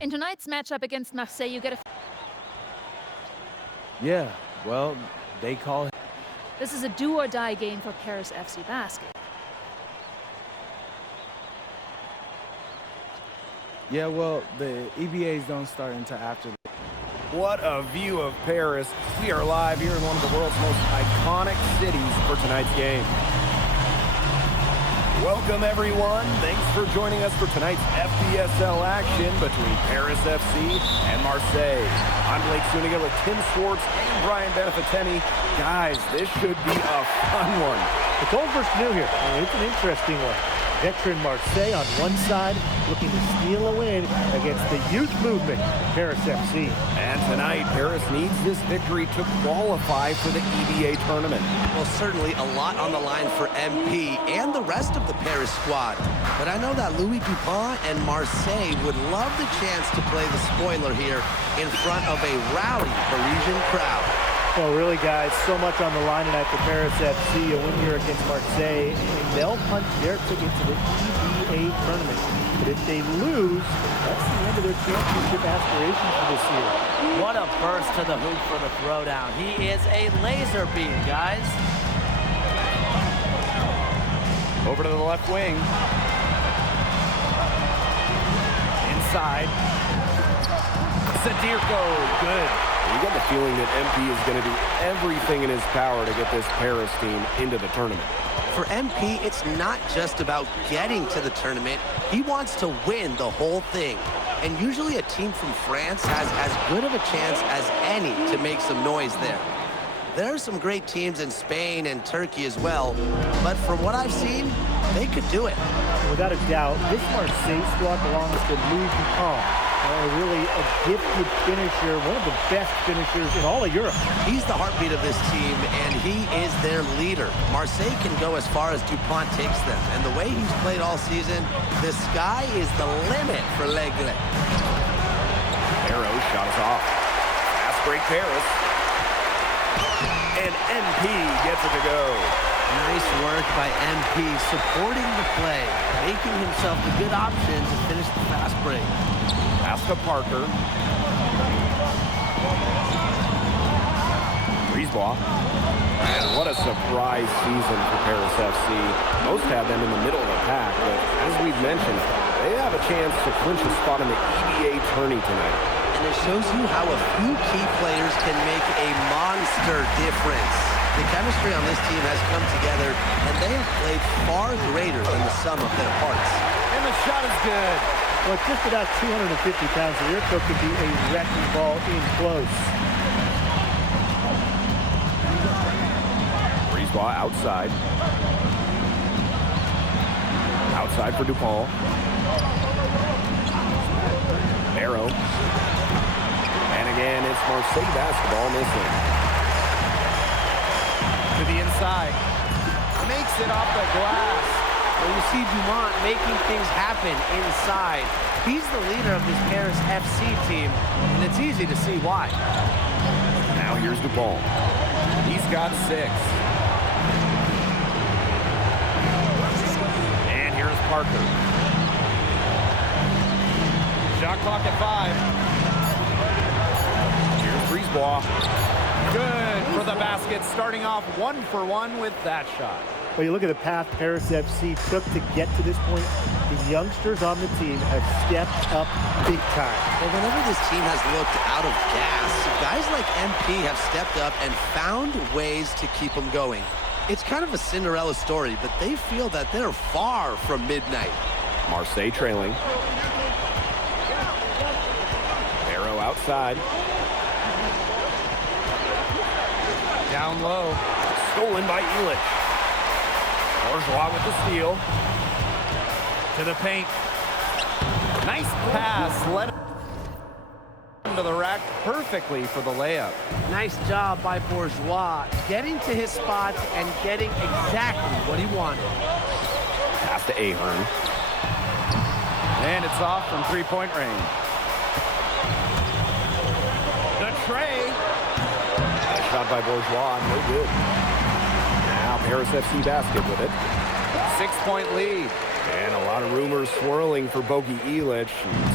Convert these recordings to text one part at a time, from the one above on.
In tonight's matchup against Marseille, you get a... Yeah, well, they call it. This is a do-or-die game for Paris FC Basket. Yeah, well, the EBAs don't start until after. What a view of Paris. We are live here in one of the world's most iconic cities for tonight's game. Welcome, everyone. Thanks for joining us for tonight's FPSL action between Paris FC and Marseille. I'm Blake Zuniga with Tim Swartz and Brian Beneficeni. Guys, this should be a fun one. It's old versus new here. It's an interesting one. Veteran Marseille on one side looking to steal a win against the youth movement, Paris FC. And tonight, Paris needs this victory to qualify for the EBA tournament. Well, certainly a lot on the line for MP and the rest of the Paris squad. But I know that Louis Dupont and Marseille would love the chance to play the spoiler here in front of a rowdy Parisian crowd. Well, really, guys, so much on the line tonight for Paris FC. A win here against Marseille, and they'll punch their ticket to the EBA tournament. But if they lose, that's the end of their championship aspirations for this year. What a burst to the hoop for the throwdown. He is a laser beam, guys. Over to the left wing. Inside. Sadirko, good. You get the feeling that MP is going to do everything in his power to get this Paris team into the tournament. For MP, it's not just about getting to the tournament. He wants to win the whole thing. And usually a team from France has as good of a chance as any to make some noise there. There are some great teams in Spain and Turkey as well, but from what I've seen, they could do it. Without a doubt, this Marseille squad belongs to Louis Dupont. Really a gifted finisher, one of the best finishers in all of Europe. He's the heartbeat of this team, and he is their leader. Marseille can go as far as Dupont takes them, and the way he's played all season, the sky is the limit for L'Aigle. Arrow shot us off. Fast break Paris. And MP gets it to go. Nice work by MP, supporting the play, making himself the good option to finish the fast break. Pass to Parker. Brisebois. And what a surprise season for Paris FC. Most had them in the middle of the pack, but as we've mentioned, they have a chance to clinch a spot in the EBA tourney tonight. And it shows you how a few key players can make a monster difference. The chemistry on this team has come together, and they have played far greater than the sum of their parts. And the shot is good. Well, just about 250 pounds, Sadirko could be a wrecking ball in close. Brisebois outside. Outside for Dupont. Arrow. And again, it's Marseille basketball missing. To the inside. Makes it off the glass. Well, you see Dumont making things happen inside. He's the leader of this Paris FC team, and it's easy to see why. Now here's Dupont. He's got 6. And here's Parker. Shot clock at 5. Here's Brisebois. Good for the basket, starting off 1-for-1 with that shot. Well, you look at the path Paris FC took to get to this point. The youngsters on the team have stepped up big time. Well, whenever this team has looked out of gas, guys like MP have stepped up and found ways to keep them going. It's kind of a Cinderella story, but they feel that they're far from midnight. Marseille trailing. Arrow outside. Down low. Stolen by Elich. Bourgeois with the steal. To the paint. Nice pass. Led him to the rack perfectly for the layup. Nice job by Bourgeois, getting to his spots and getting exactly what he wanted. Pass to Ahern. And it's off from three-point range. The tray. Nice shot by Bourgeois, no good. Now Paris FC basket with it. 6-point lead. And a lot of rumors swirling for Bogi Ilic.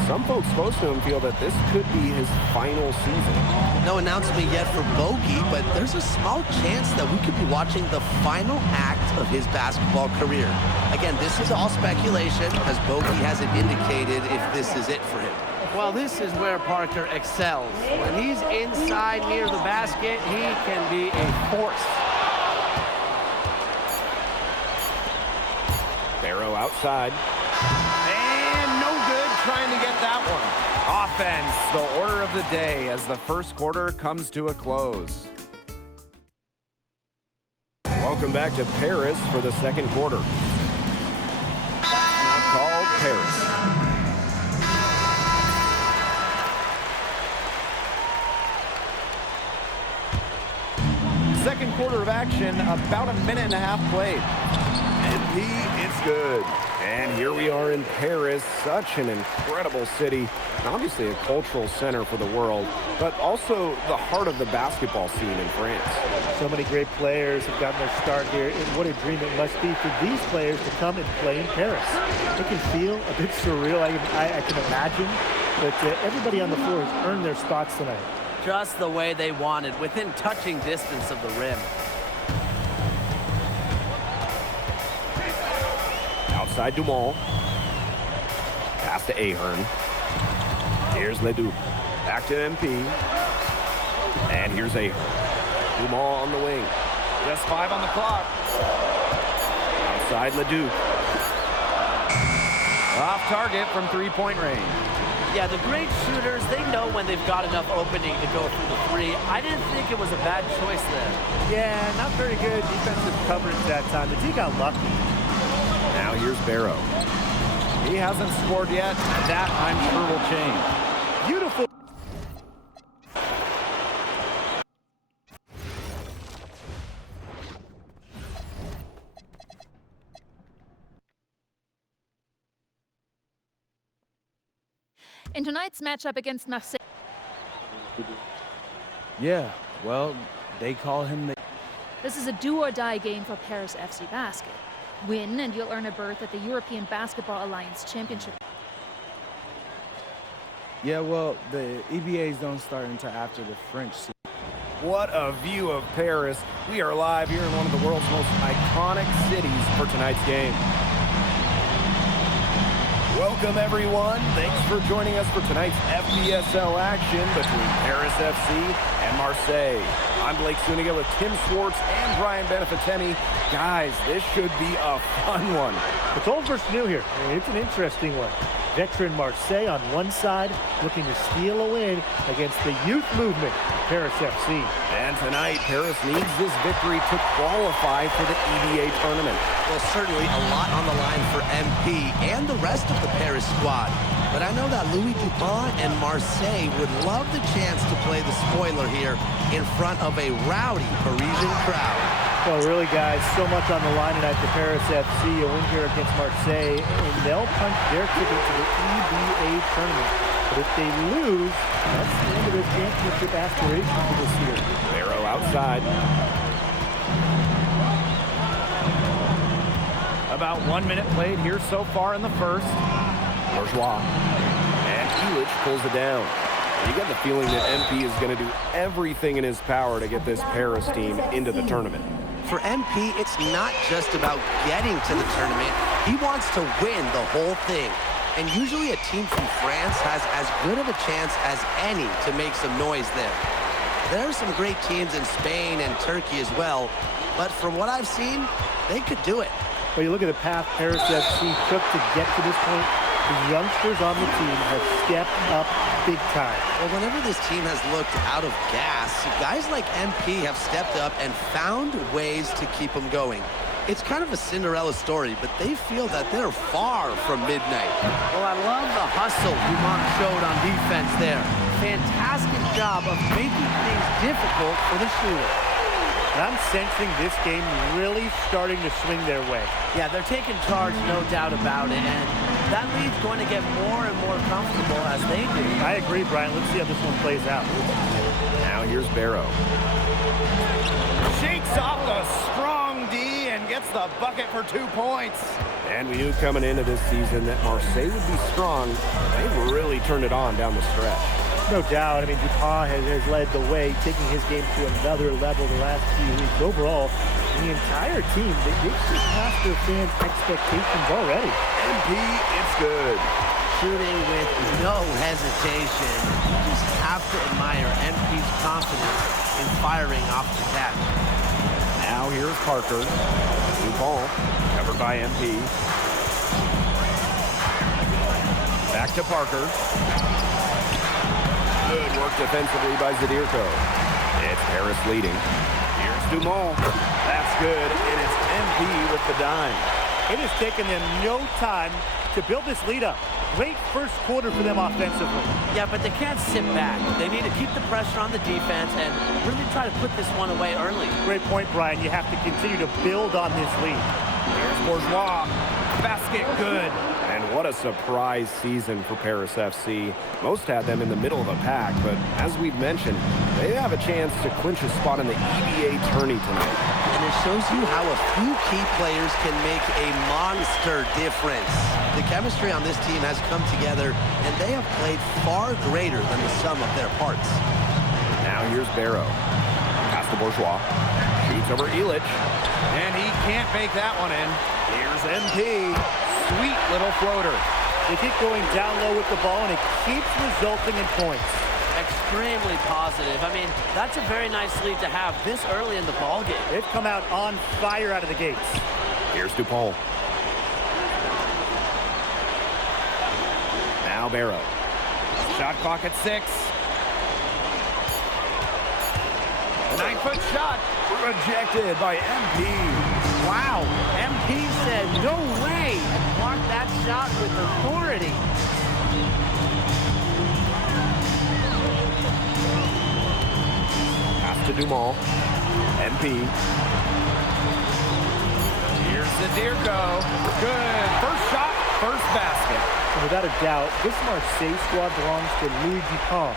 Some folks close to him feel that this could be his final season. No announcement yet for Bogi, but there's a small chance that we could be watching the final act of his basketball career. Again, this is all speculation, as Bogi hasn't indicated if this is it for him. Well, this is where Parker excels. When he's inside near the basket, he can be a force. Barrow outside. And no good trying to get that one. Offense, the order of the day as the first quarter comes to a close. Welcome back to Paris for the second quarter. Not called Paris. Second quarter of action, about a minute and a half played. MP, it's good. And here we are in Paris, such an incredible city. Obviously a cultural center for the world, but also the heart of the basketball scene in France. So many great players have gotten their start here, and what a dream it must be for these players to come and play in Paris. It can feel a bit surreal, I can imagine, but everybody on the floor has earned their spots tonight. Just the way they wanted, within touching distance of the rim. Outside Dumont. Pass to Ahern. Here's Ledoux. Back to MP. And here's Ahern. Dumont on the wing. Just 5 on the clock. Outside Ledoux. Off target from three-point range. Yeah, the great shooters, they know when they've got enough opening to go through the three. I didn't think it was a bad choice there. Yeah, not very good defensive coverage that time. The team got lucky. Now here's Barrow. He hasn't scored yet, and that I'm sure will change. Beautiful. In tonight's matchup against Marseille, Yeah, well, they call him the... this is a do-or-die game for Paris FC Basket. Win, and you'll earn a berth at the European Basketball Alliance Championship. Yeah, well, the EBAs don't start until after the French season. What a view of Paris. We are live here in one of the world's most iconic cities for tonight's game. Welcome, everyone. Thanks for joining us for tonight's FBSL action between Paris FC and Marseille. I'm Blake Suniga with Tim Swartz and Brian Beneficeni. Guys, this should be a fun one. It's old versus new here. It's an interesting one. Veteran Marseille on one side, looking to steal a win against the youth movement, Paris FC. And tonight, Paris needs this victory to qualify for the EBA tournament. Well, certainly a lot on the line for MP and the rest of the Paris squad. But I know that Louis Dupont and Marseille would love the chance to play the spoiler here in front of a rowdy Parisian crowd. Well, really, guys, so much on the line tonight for Paris FC. A win here against Marseille, and they'll punch their ticket to the EBA tournament. But if they lose, that's the end of their championship aspirations for this year. Barrow outside. About 1 minute played here so far in the first. Bourgeois. And Ilic pulls it down. You get the feeling that MP is going to do everything in his power to get this Paris team into the tournament. For MP, it's not just about getting to the tournament. He wants to win the whole thing. And usually a team from France has as good of a chance as any to make some noise there. There are some great teams in Spain and Turkey as well, but from what I've seen, they could do it. Well, you look at the path Paris FC took to get to this point. The youngsters on the team have stepped up big time. Well, whenever this team has looked out of gas, guys like MP have stepped up and found ways to keep them going. It's kind of a Cinderella story, but they feel that they're far from midnight. Well, I love the hustle Dumont showed on defense there. Fantastic job of making things difficult for the shooter. And I'm sensing this game really starting to swing their way. Yeah, they're taking charge, no doubt about it, and that lead's going to get more and more comfortable as they do. I agree, Brian. Let's see how this one plays out. Now here's Barrow. Shakes off the strong D and gets gets the bucket for 2 points. And we knew coming into this season that Marseille would be strong. They've really turned it on down the stretch. No doubt. I mean, Dupont has led the way, taking his game to another level the last few weeks. Overall, the entire team, they've surpassed their fans' expectations already. MP, it's good. Shooting with no hesitation. You just have to admire MP's confidence in firing off the catch. Now here's Parker. Dupont, covered by MP. Back to Parker. Good work defensively by Zadirko. It's Paris leading. Here's Dumont. That's good, and it's MP with the dime. It has taken them no time to build this lead up. Great first quarter for them offensively. Yeah, but they can't sit back. They need to keep the pressure on the defense and really try to put this one away early. Great point, Brian. You have to continue to build on this lead. Here's Bourgeois. Basket good. And what a surprise season for Paris FC. Most had them in the middle of the pack, but as we've mentioned, they have a chance to clinch a spot in the EBA tourney tonight. And it shows you how a few key players can make a monster difference. The chemistry on this team has come together, and they have played far greater than the sum of their parts. Now here's Barrow. Pass to Bourgeois. Shoots over Illich. And he can't make that one in. Here's MP. Sweet little floater. They keep going down low with the ball, and it keeps resulting in points. Extremely positive. I mean, that's a very nice lead to have this early in the ball game. They've come out on fire out of the gates. Here's Dupont. Now Barrow. Shot clock at 6. 9-foot shot rejected by MP. Wow, MP said no way and blocked that shot with authority. Pass to Dumont. MP. Here's Zadirko. Good. First shot, first basket. And without a doubt, this Marseille squad belongs to Louis Dupont.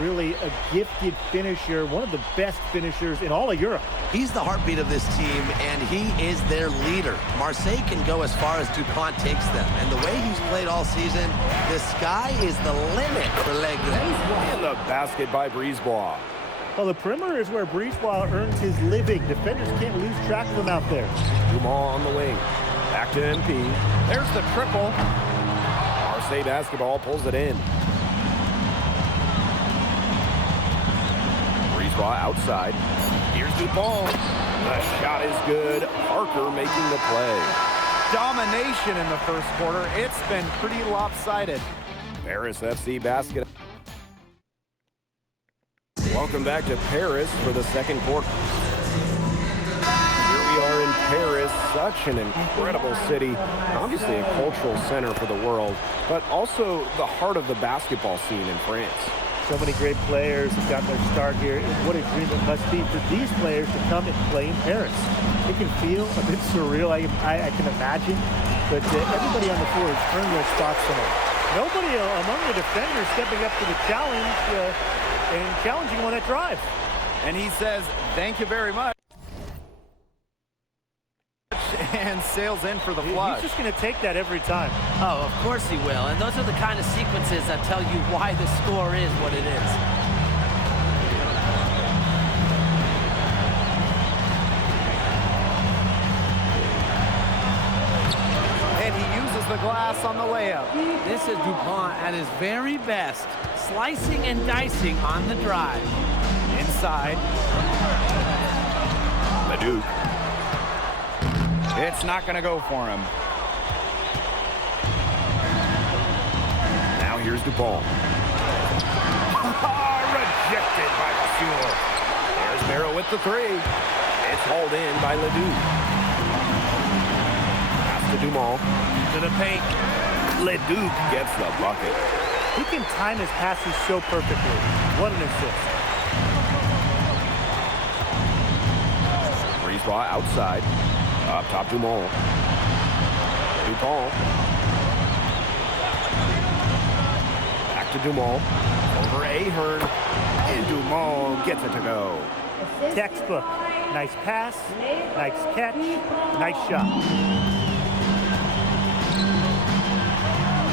Really a gifted finisher, one of the best finishers in all of Europe. He's the heartbeat of this team, and he is their leader. Marseille can go as far as Dupont takes them, and the way he's played all season, the sky is the limit for Legre. And the basket by Brisebois. Well, the perimeter is where Brisebois earns his living. Defenders can't lose track of him out there. Dumont on the wing. Back to MP. There's the triple. Marseille basketball pulls it in. Brisebois outside. Here's Dupont. The shot is good. Parker making the play. Domination in the first quarter. It's been pretty lopsided. Paris FC basket. Welcome back to Paris for the second quarter. Here we are in Paris, such an incredible city. Obviously a cultural center for the world, but also the heart of the basketball scene in France. So many great players have gotten their start here. And what a dream it must be for these players to come and play in Paris. It can feel a bit surreal, I can imagine, but everybody on the floor has earned their spots tonight. Nobody among the defenders stepping up to the challenge and challenging on that drive. And he says, thank you very much. And sails in for the flush. He's just going to take that every time. Oh, of course he will. And those are the kind of sequences that tell you why the score is what it is. And he uses the glass on the layup. This is Dupont at his very best, slicing and dicing on the drive. Inside. Leduc. It's not going to go for him. Now here's Dupont. Rejected by Vasseur. There's Barrow with the three. It's hauled in by Leduc. Pass to Dumont. To the paint. Leduc gets the bucket. He can time his passes so perfectly. What an assist. Brisebois outside. Up top, Dumont. Dupont. Back to Dumont. Over Ahern. And Dumont gets it to go. Textbook. Nice pass, nice catch, nice shot.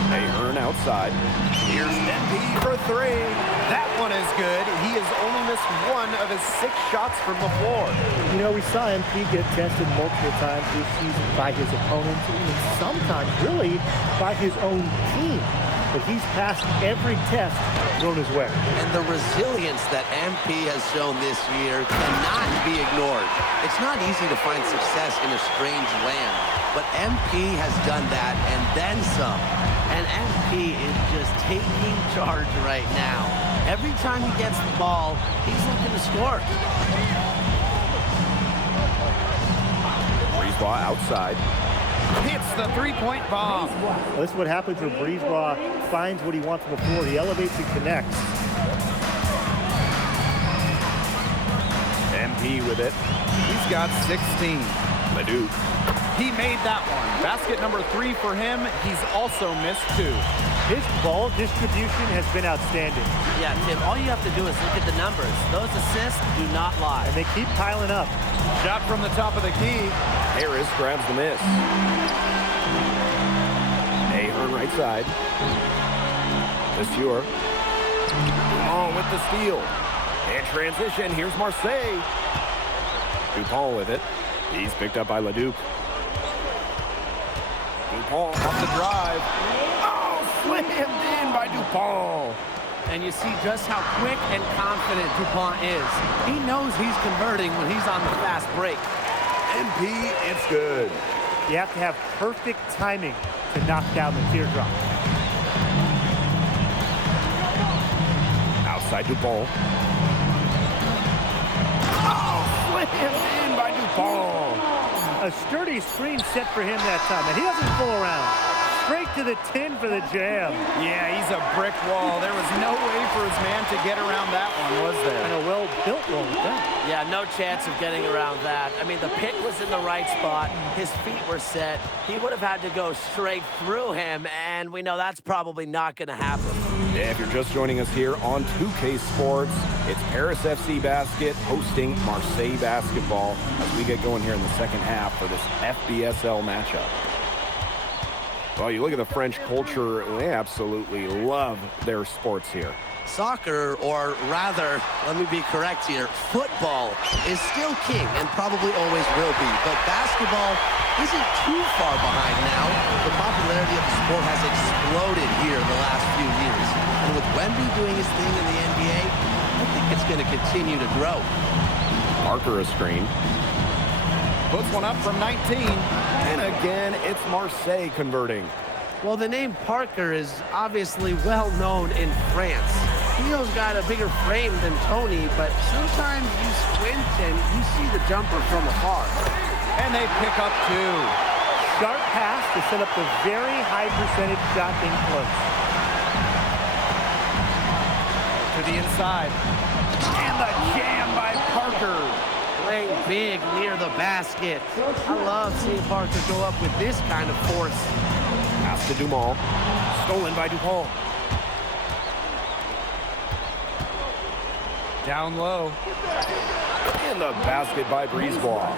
Ahern outside. Here's MP for three. That one is good. He has only missed one of his 6 shots from the floor. You know, we saw MP get tested multiple times this season by his opponents, and sometimes really by his own team. But he's passed every test thrown his way. And the resilience that MP has shown this year cannot be ignored. It's not easy to find success in a strange land, but MP has done that and then some. And MP is just taking charge right now. Every time he gets the ball, he's looking to score. Brisebois outside. Hits the three-point bomb. Well, this is what happens when Brisebois finds what he wants on the floor. He elevates and connects. MP with it. He's got 16. Leduc. He made that one. Basket number 3 for him. He's also missed 2. His ball distribution has been outstanding. Yeah, Tim, all you have to do is look at the numbers. Those assists do not lie. And they keep piling up. Shot from the top of the key. Harris grabs the miss. Ahern right side. Monsieur. Oh, with the steal. And transition. Here's Marseille. Dupont with it. He's picked up by Leduc. Dupont off the drive. Oh, slammed in by Dupont. And you see just how quick and confident Dupont is. He knows he's converting when he's on the fast break. MP, it's good. You have to have perfect timing to knock down the teardrop. Outside Dupont. Oh, slammed in by Dupont. A sturdy screen set for him that time, and he doesn't fool around. Straight to the tin for the jam. Yeah, he's a brick wall. There was no way for his man to get around that one, was there? And a well-built one at that. Yeah, no chance of getting around that. I mean, the pick was in the right spot. His feet were set. He would have had to go straight through him, and we know that's probably not going to happen. Yeah, if you're just joining us here on 2K Sports, it's Paris FC Basket hosting Marseille Basketball as we get going here in the second half for this FBSL matchup. Well, you look at the French culture, they absolutely love their sports here. Soccer, or rather, let me be correct here, football is still king and probably always will be. But basketball isn't too far behind now. The popularity of the sport has exploded here in the last few years. And with Wemby doing his thing in the NBA, I think it's going to continue to grow. Parker a screen. Puts one up from 19. And again, it's Marseille converting. Well, the name Parker is obviously well known in France. Theo's got a bigger frame than Tony, but sometimes you squint and you see the jumper from afar. And they pick up 2. Sharp pass to set up the very high percentage shot in close. To the inside. And the jam by Parker. Playing big near the basket. I love seeing Parker go up with this kind of force. Pass to Dumont. Stolen by Dupont. Down low. In the basket by Brisebois.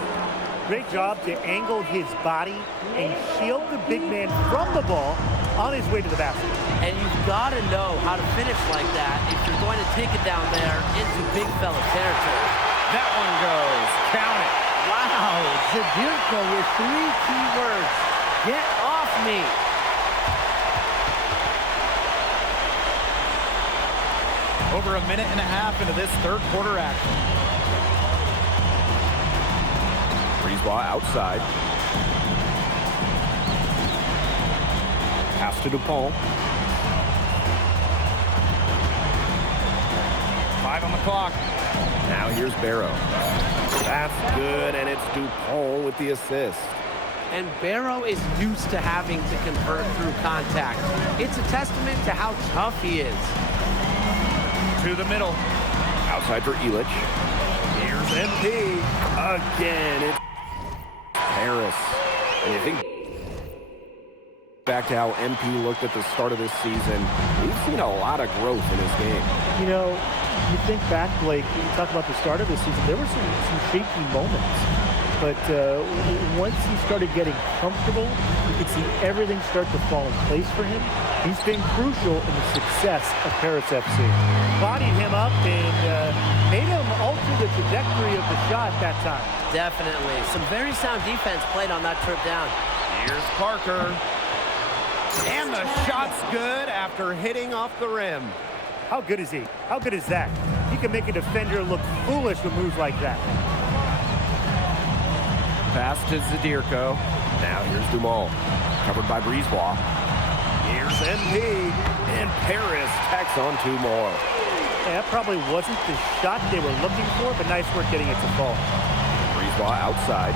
Great job to angle his body and shield the big man from the ball on his way to the basket. And you've got to know how to finish like that if you're going to take it down there into big fella territory. That one goes. Count it. Wow, Zadirko with 3 key words. Get off me. Over a minute and a half into this third quarter action. Brisebois outside. Pass to Dupont. 5 on the clock. Now here's Barrow. That's good, and it's Dupont with the assist. And Barrow is used to having to convert through contact. It's a testament to how tough he is. To the middle. Outside for Illich. Here's MP. Again, it's Harris. And you think back to how MP looked at the start of this season, we've seen a lot of growth in his game. You know, You think back, Blake, you talk about the start of the season, there were some shaky moments. But once he started getting comfortable, you could see everything start to fall in place for him. He's been crucial in the success of Paris FC. Bodied him up and made him alter the trajectory of the shot that time. Definitely. Some very sound defense played on that trip down. Here's Parker. And the shot's good after hitting off the rim. How good is he? How good is that? He can make a defender look foolish with moves like that. Pass to Zadirko. Now here's Dumont. Covered by Brisebois. Here's MP. And Paris tacks on 2 more. Yeah, that probably wasn't the shot they were looking for, but nice work getting it to fall. Brisebois outside.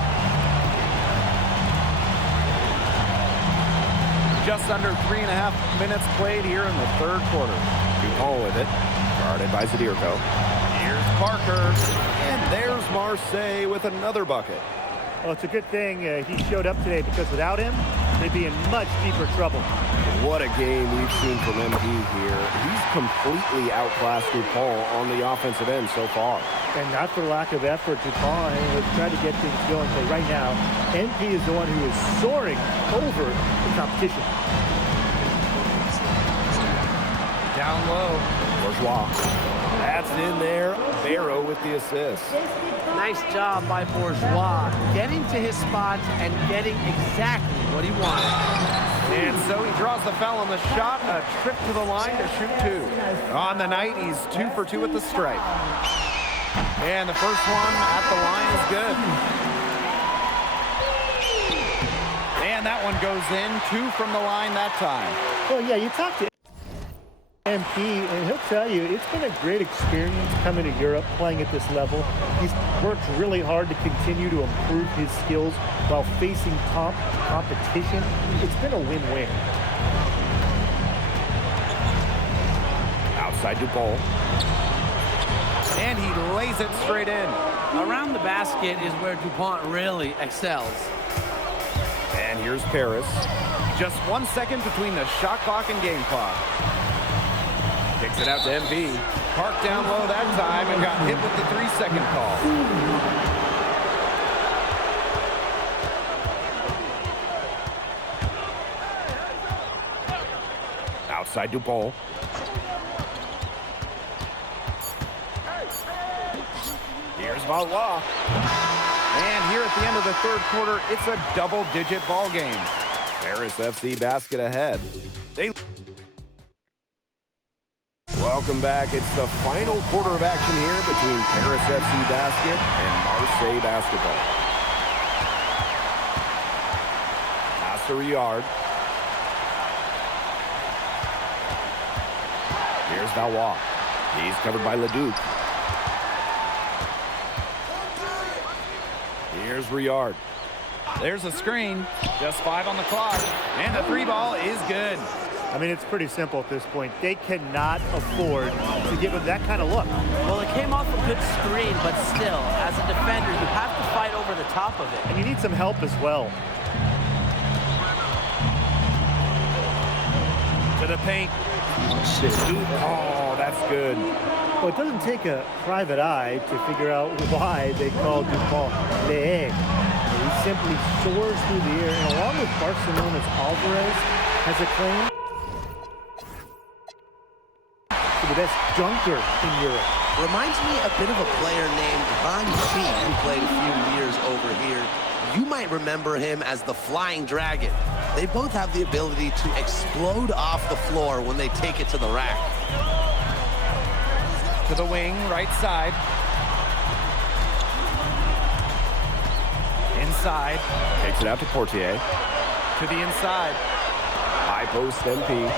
Just under 3.5 minutes played here in the third quarter. Dupont with it. Guarded by Zadirko. Here's Parker. And there's Marseille with another bucket. Well, it's a good thing he showed up today, because without him, they'd be in much deeper trouble. What a game we've seen from MP here. He's completely outclassed Dupont on the offensive end so far. And not for lack of effort, Dupont has tried to get things going. But right now, MP is the one who is soaring over the competition. Down low. Bourgeois. That's in there. Barrow with the assist. Nice job by Bourgeois, getting to his spot and getting exactly what he wanted. And so he draws the foul on the shot, a trip to the line to shoot 2. On the night, he's 2 for 2 at the stripe. And the first one at the line is good. And that one goes in, 2 from the line that time. Well, yeah, you talk to MP, and he'll tell you it's been a great experience coming to Europe, playing at this level. He's worked really hard to continue to improve his skills while facing competition. It's been a win-win. Outside Dupont. And he lays it straight in. Around the basket is where Dupont really excels. And here's Paris. Just 1 second between the shot clock and game clock. Kicks it out to MP. Park down low that time and got hit with the 3-second call. Outside Dupont. Here's Valois. And here at the end of the third quarter, it's a double-digit ball game. Paris FC basket ahead. Welcome back. It's the final quarter of action here between Paris FC basket and Marseille basketball. Pass to Riyard. Here's Valois. He's covered by Leduc. Here's Riyard. There's a screen. Just 5 on the clock. And the 3 ball is good. I mean, it's pretty simple at this point. They cannot afford to give him that kind of look. Well, it came off a good screen, but still, as a defender, you have to fight over the top of it. And you need some help as well. To the paint. Oh, that's good. Well, it doesn't take a private eye to figure out why they call Dupont Le Egg. He simply soars through the air, and along with Barcelona's Alvarez, has a claim to the best dunker in Europe. Reminds me a bit of a player named Van Chi, who played a few years over here. You might remember him as the Flying Dragon. They both have the ability to explode off the floor when they take it to the rack. To the wing, right side. Inside. Takes it out to Portier. To the inside. High post MP.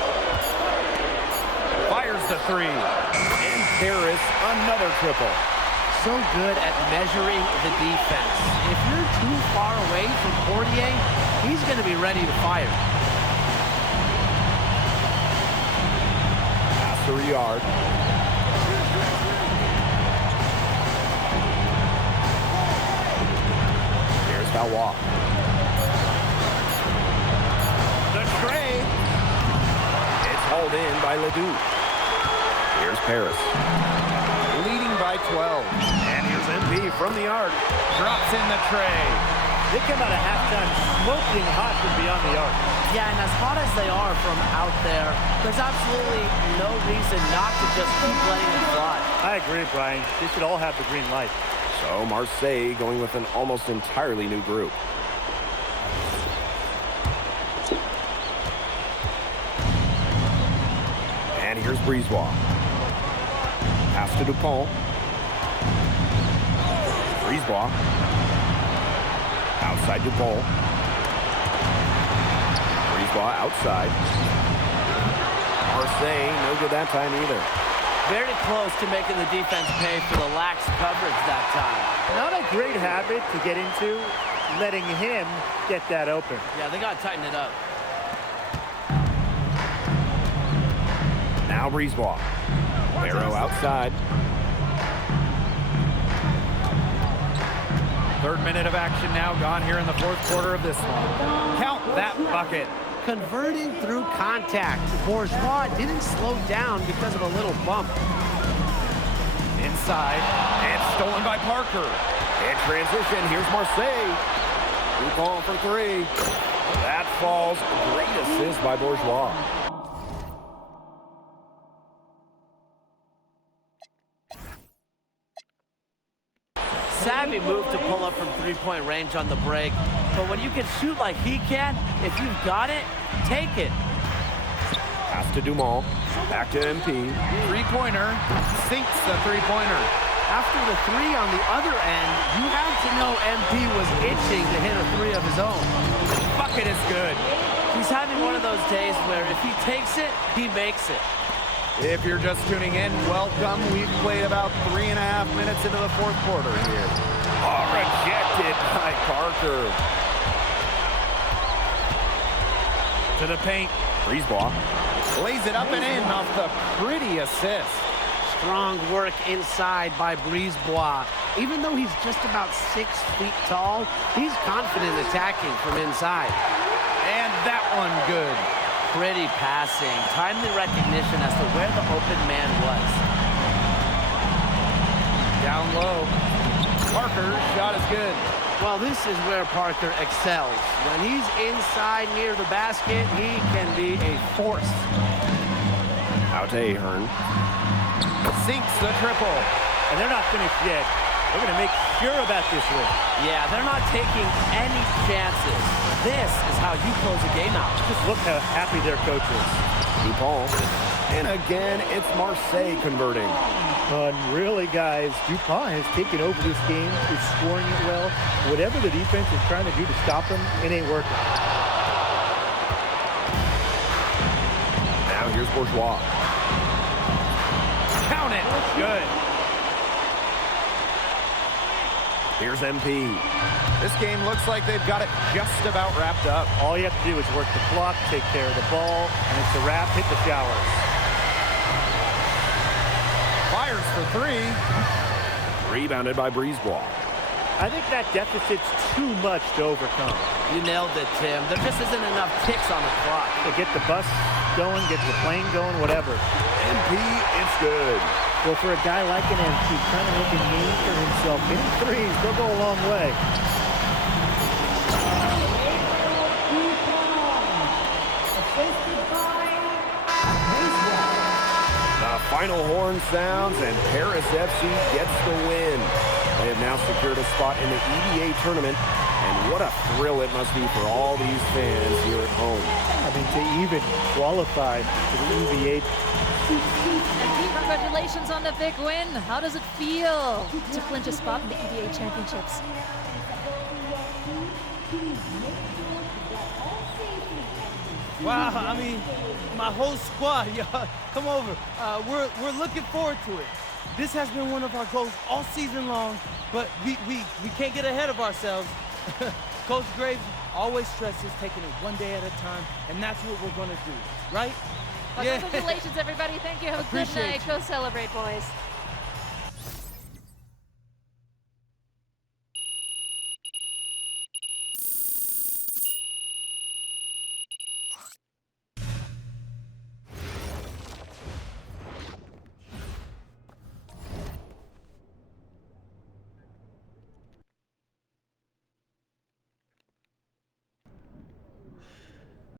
Fires the 3. And Paris, another triple. So good at measuring the defense. If you're too far away from Portier, he's going to be ready to fire. Pass to Riyard. Here's Valois. The tray. It's hauled in by Ledoux. Here's Paris. leading by 12. And here's MP from the arc. Drops in the tray. They come out of halftime smoking hot from beyond the arc. Yeah, and as hot as they are from out there, there's absolutely no reason not to just keep letting it fly. I agree, Brian. They should all have the green light. So Marseille going with an almost entirely new group. And here's Brisebois. Pass to Dupont. Brisebois. Outside Dupont. Brisebois outside. Marseille, no good that time either. Very close to making the defense pay for the lax coverage that time. Not a great habit to get into, letting him get that open. Yeah, they got to tighten it up. Now Brisebois. Barrow outside. Third minute of action now gone here in the fourth quarter of this one. Count that bucket. Converting through contact. Bourgeois didn't slow down because of a little bump. Inside, and stolen by Parker. In transition, here's Marseille. Dupont for three. That falls. Great assist by Bourgeois. Savvy move to pull up from three-point range on the break. But when you can shoot like he can, if you've got it, take it. Pass to Dumont. Back to MP. Three-pointer. Sinks the three-pointer. After the three on the other end, you had to know MP was itching to hit a three of his own. Bucket is good. He's having one of those days where if he takes it, he makes it. If you're just tuning in, welcome. We've played about 3.5 minutes into the fourth quarter here. Oh, rejected by Parker. To the paint. Brisebois lays it up and in off the pretty assist. Strong work inside by Brisebois. Even though he's just about 6 feet tall, he's confident attacking from inside. And that one good. Pretty passing. Timely recognition as to where the open man was. Down low. Parker's shot is good. Well, this is where Parker excels. When he's inside near the basket, he can be a force. Out to Ahern. Sinks the triple. And they're not finished yet. They're going to make sure about this one. Yeah, they're not taking any chances. This is how you close a game out. Just look how happy their coach is. Dupont. And again, it's Marseille converting. Really, guys, Dupont has taken over this game, is scoring it well. Whatever the defense is trying to do to stop him, it ain't working. Now here's Bourgeois. Count it. Good. Here's MP. This game looks like they've got it just about wrapped up. All you have to do is work the clock, take care of the ball, and it's a wrap. Hit the showers. Fires for three. Rebounded by Brisebois. I think that deficit's too much to overcome. You nailed it, Tim. There just isn't enough ticks on the clock. So get the bus going, get the plane going, whatever. MP, it's good. Well, for a guy like an MP, trying to make a name for himself, hitting threes, they'll go a long way. The final horn sounds, and Paris FC gets the win. They have now secured a spot in the EVA tournament, and what a thrill it must be for all these fans here at home. I mean, to even qualify for the EVA. Congratulations on the big win. How does it feel to clinch a spot in the EVA Championships? Wow, I mean, my whole squad, y'all, come over. We're looking forward to it. This has been one of our goals all season long, but we can't get ahead of ourselves. Coach Graves always stresses taking it one day at a time, and that's what we're going to do, right? Well, congratulations, everybody. Thank you. Have a good Appreciate night. you. Go celebrate, boys.